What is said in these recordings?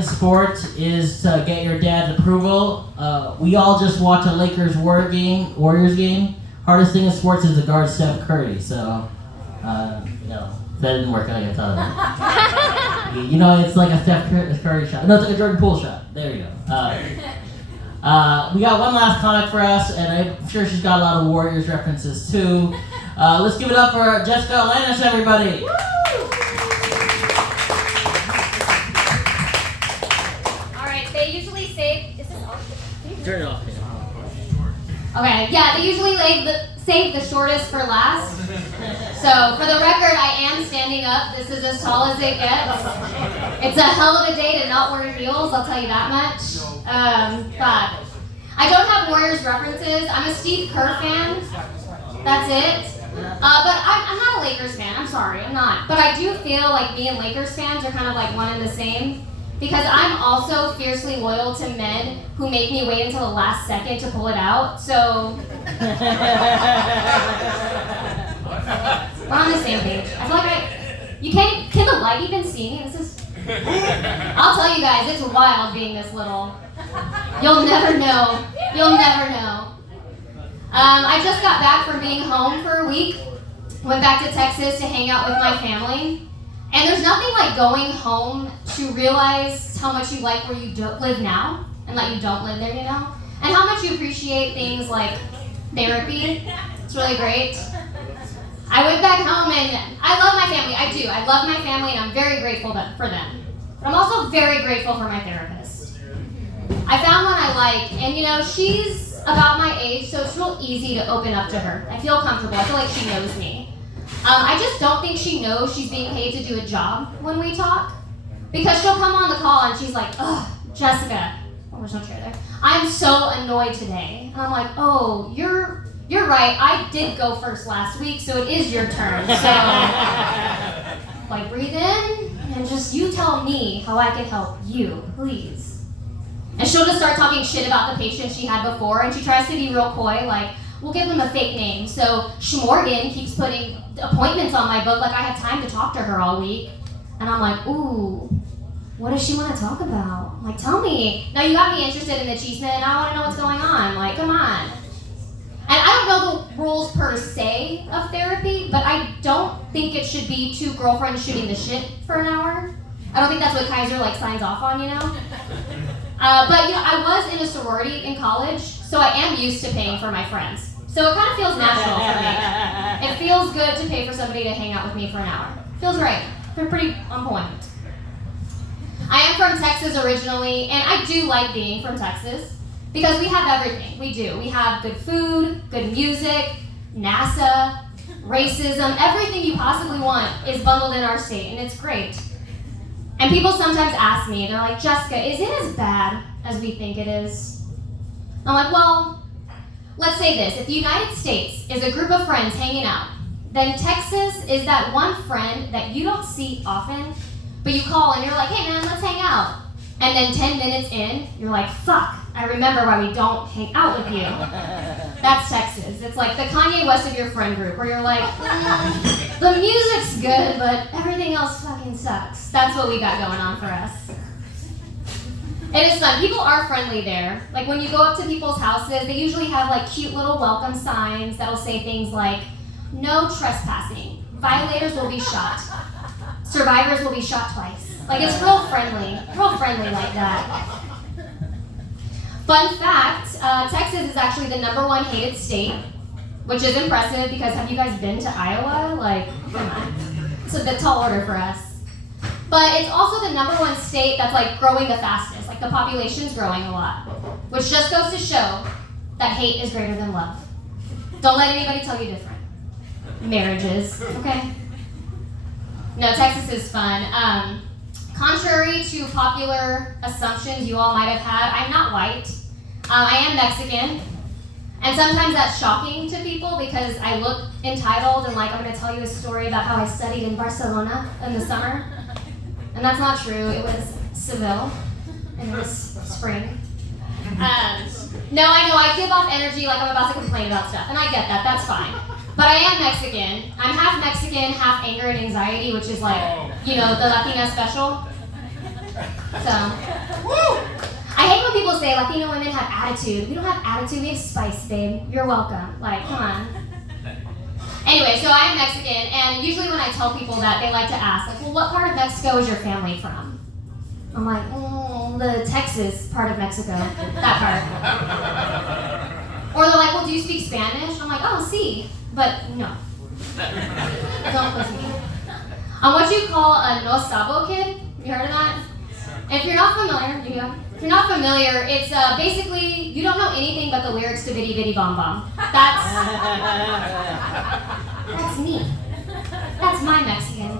in sports is to get your dad's approval. We all just watched a Lakers Warriors game. Hardest thing in sports is to guard Steph Curry. So, no, that didn't work out. I thought. It's like a Steph Curry shot. No, it's like a Jordan Poole shot. There you go. We got one last comic for us, and I'm sure she's got a lot of Warriors references too. Let's give it up for Jessica Alanis, everybody. They usually save. Is this off? Turn it off. Okay, yeah, they usually save the shortest for last. So, for the record, I am standing up. This is as tall as it gets. It's a hell of a day to not wear heels, I'll tell you that much. But I don't have Warriors references. I'm a Steve Kerr fan. That's it. But I'm not a Lakers fan. I'm sorry, I'm not. But I do feel like me and Lakers fans are kind of like one and the same. Because I'm also fiercely loyal to men who make me wait until the last second to pull it out. So we're on the same page. I feel like can the light even see me? I'll tell you guys, it's wild being this little. You'll never know. You'll never know. I just got back from being home for a week. Went back to Texas to hang out with my family. And there's nothing like going home to realize how much you like where you live now and that you don't live there, and how much you appreciate things like therapy. It's really great. I went back home and I love my family. I do. I love my family and I'm very grateful for them. But I'm also very grateful for my therapist. I found one I like, and she's about my age, so it's real easy to open up to her. I feel comfortable. I feel like she knows me. I just don't think she knows she's being paid to do a job when we talk. Because she'll come on the call and she's like, "Ugh, Jessica," there's no chair there, "I'm so annoyed today." And I'm like, "Oh, you're right. I did go first last week, so it is your turn. So, breathe in and just you tell me how I can help you, please." And she'll just start talking shit about the patient she had before, and she tries to be real coy, like, "We'll give them a fake name." So Schmorgan keeps putting appointments on my book like I had time to talk to her all week. And I'm like, "Ooh, what does she want to talk about? Like, tell me. Now you got me interested in the chisme and I want to know what's going on. Like, come on." And I don't know the rules per se of therapy, but I don't think it should be two girlfriends shooting the shit for an hour. I don't think that's what Kaiser signs off on, But I was in a sorority in college, so I am used to paying for my friends. So it kind of feels natural for me. It feels good to pay for somebody to hang out with me for an hour. Feels right. They're pretty on point. I am from Texas originally, and I do like being from Texas because we have everything. We do. We have good food, good music, NASA, racism, everything you possibly want is bundled in our state, and it's great. And people sometimes ask me, they're like, "Jessica, is it as bad as we think it is?" I'm like, well, let's say this. If the United States is a group of friends hanging out, then Texas is that one friend that you don't see often, but you call and you're like, "Hey man, let's hang out." And then 10 minutes in, you're like, "Fuck, I remember why we don't hang out with you." That's Texas. It's like the Kanye West of your friend group, where you're like, "The music's good, but everything else fucking sucks." That's what we got going on for us. It is fun. People are friendly there. Like when you go up to people's houses, they usually have cute little welcome signs that'll say things like, "No trespassing. Violators will be shot. Survivors will be shot twice." It's real friendly like that. Fun fact, Texas is actually the #1 hated state, which is impressive because have you guys been to Iowa? Come on. It's a bit tall order for us. But it's also the #1 state that's growing the fastest. The population's growing a lot, which just goes to show that hate is greater than love. Don't let anybody tell you different. Marriages, okay? No, Texas is fun. Contrary to popular assumptions you all might have had, I'm not white. I am Mexican. And sometimes that's shocking to people because I look entitled and I'm going to tell you a story about how I studied in Barcelona in the summer. And that's not true. It was Seville. In this spring. No, I know, I give off energy like I'm about to complain about stuff, and I get that, that's fine. But I am Mexican. I'm half Mexican, half anger and anxiety, which is the Latina special. So, I hate when people say Latino women have attitude. We don't have attitude, we have spice, babe. You're welcome. Like, come on. Anyway, so I'm Mexican, and usually when I tell people that, they like to ask, like, well, what part of Mexico is your family from? I'm like, the Texas part of Mexico, that part. Or they're like, well, do you speak Spanish? I'm like, oh, sí, but no. Don't listen to me. I'm what you call a no sabo kid. You heard of that? If you're not familiar, if you're not familiar, it's basically you don't know anything but the lyrics to Bitty Bitty Bom Bom. That's me. That's my Mexican.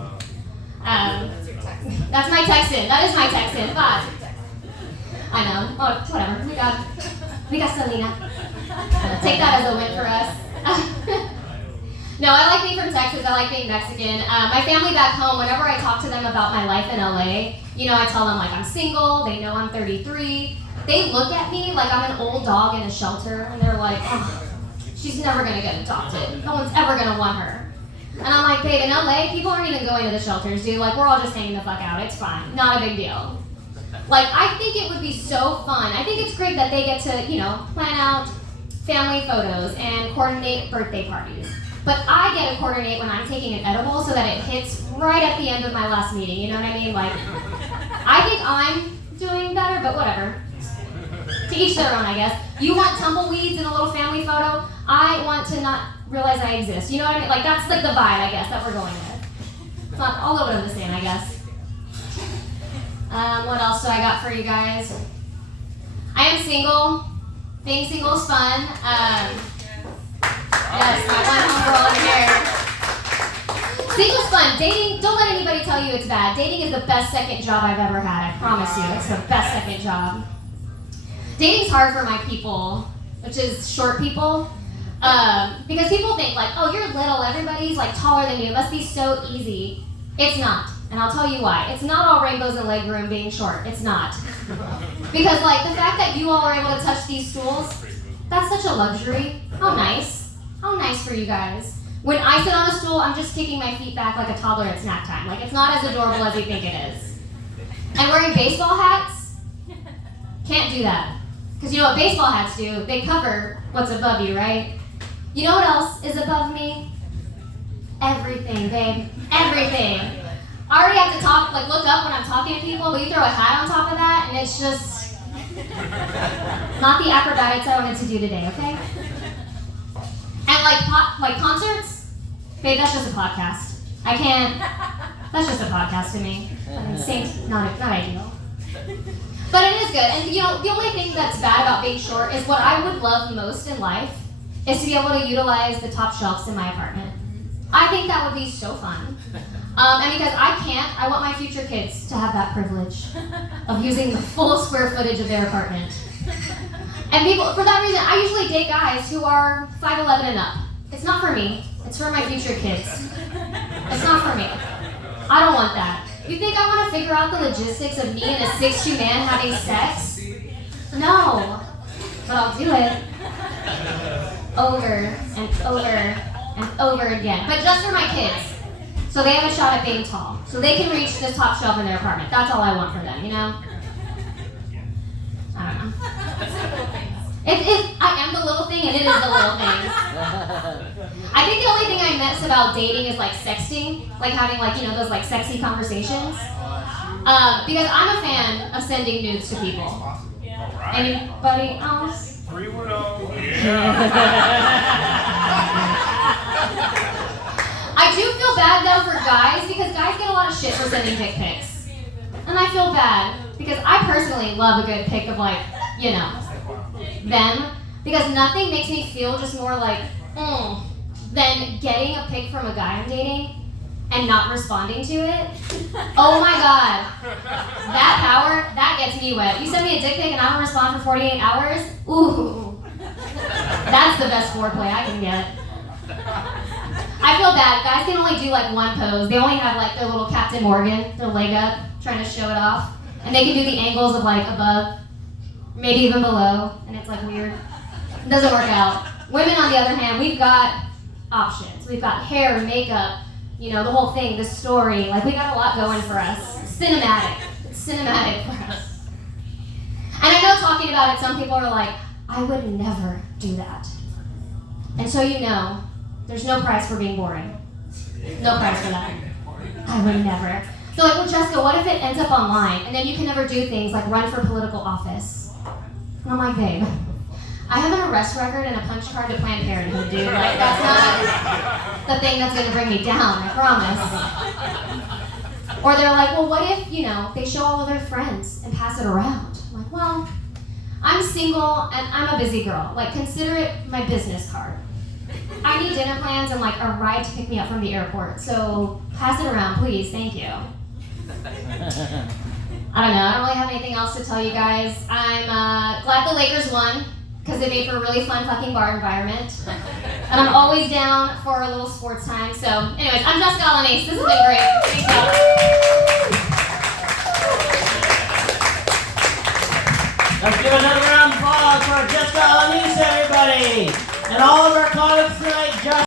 That's my Texan. That is my Texan. But I know. Oh, whatever. We got Selena. Take that as a win for us. No, I like being from Texas. I like being Mexican. My family back home, whenever I talk to them about my life in LA, I tell them like I'm single. They know I'm 33. They look at me like I'm an old dog in a shelter, and they're like, oh, she's never gonna get adopted. No one's ever gonna want her. And I'm like, babe, in LA, people aren't even going to the shelters, dude. Like, we're all just hanging the fuck out. It's fine. Not a big deal. Like, I think it would be so fun. I think it's great that they get to, plan out family photos and coordinate birthday parties. But I get to coordinate when I'm taking an edible so that it hits right at the end of my last meeting. You know what I mean? Like, I think I'm doing better, but whatever. To each their own, I guess. You want tumbleweeds in a little family photo? I want to not realize I exist. You know what I mean? Like, that's like the vibe, I guess, that we're going with. It's not all over the same, I guess. What else do I got for you guys? I am single. Being single is fun. Yes, my one homegirl in here. Single's fun. Dating, don't let anybody tell you it's bad. Dating is the best second job I've ever had. I promise you, it's the best second job. Dating's hard for my people, which is short people. Because people think like, oh, you're little, everybody's like taller than you, it must be so easy. It's not, and I'll tell you why. It's not all rainbows and legroom being short, it's not. Because like the fact that you all are able to touch these stools, that's such a luxury. How nice for you guys. When I sit on a stool, I'm just kicking my feet back like a toddler at snack time. Like it's not as adorable as you think it is. And wearing baseball hats, can't do that. Because you know what baseball hats do? They cover what's above you, right? You know what else is above me? Everything, babe. Everything. I already have to look up when I'm talking to people, but you throw a hat on top of that, and it's just not the acrobatics I wanted to do today, okay? And like concerts, babe, that's just a podcast. I can't. That's just a podcast to me. Not ideal. But it is good. And the only thing that's bad about being short is what I would love most in life is to be able to utilize the top shelves in my apartment. I think that would be so fun. And because I can't, I want my future kids to have that privilege of using the full square footage of their apartment. And for that reason, I usually date guys who are 5'11" and up. It's not for me. It's for my future kids. It's not for me. I don't want that. You think I want to figure out the logistics of me and a 6'2" man having sex? No. But I'll do it. Over and over and over again. But just for my kids. So they have a shot at being tall. So they can reach the top shelf in their apartment. That's all I want for them, I don't know. I am the little thing and it is the little things. I think the only thing I miss about dating is like sexting. Like having those like sexy conversations. Because I'm a fan of sending nudes to people. Anybody else? 310. I do feel bad though for guys because guys get a lot of shit for sending dick pics. And I feel bad because I personally love a good pic of them. Because nothing makes me feel just more like, than getting a pic from a guy I'm dating and not responding to it. Oh my god. That power, that gets me wet. You send me a dick pic and I don't respond for 48 hours? Ooh. That's the best foreplay I can get. I feel bad. Guys can only do like one pose. They only have like their little Captain Morgan, their leg up, trying to show it off. And they can do the angles of like above, maybe even below, and it's like weird. It doesn't work out. Women, on the other hand, we've got options. We've got hair, makeup, the whole thing, the story. Like we got a lot going for us. Cinematic. It's cinematic for us. And I know talking about it, some people are like, I would never do that. And so you know, there's no prize for being boring. No prize for that. I would never. So like, well, Jessica, what if it ends up online and then you can never do things like run for political office? And I'm like, babe, I have an arrest record and a punch card to Planned Parenthood, dude. Like, that's not the thing that's gonna bring me down, I promise. Or they're like, well, what if, they show all of their friends and pass it around? I'm like, well, I'm single and I'm a busy girl. Like, consider it my business card. I need dinner plans and like a ride to pick me up from the airport. So pass it around, please. Thank you. I don't know. I don't really have anything else to tell you guys. I'm glad the Lakers won because it made for a really fun fucking bar environment. And I'm always down for a little sports time. So, anyways, I'm Jessica Alanis. This has been great. Thanks, y'all. Let's give another round of applause for Jessica Alanis, everybody! And all of our colleagues tonight,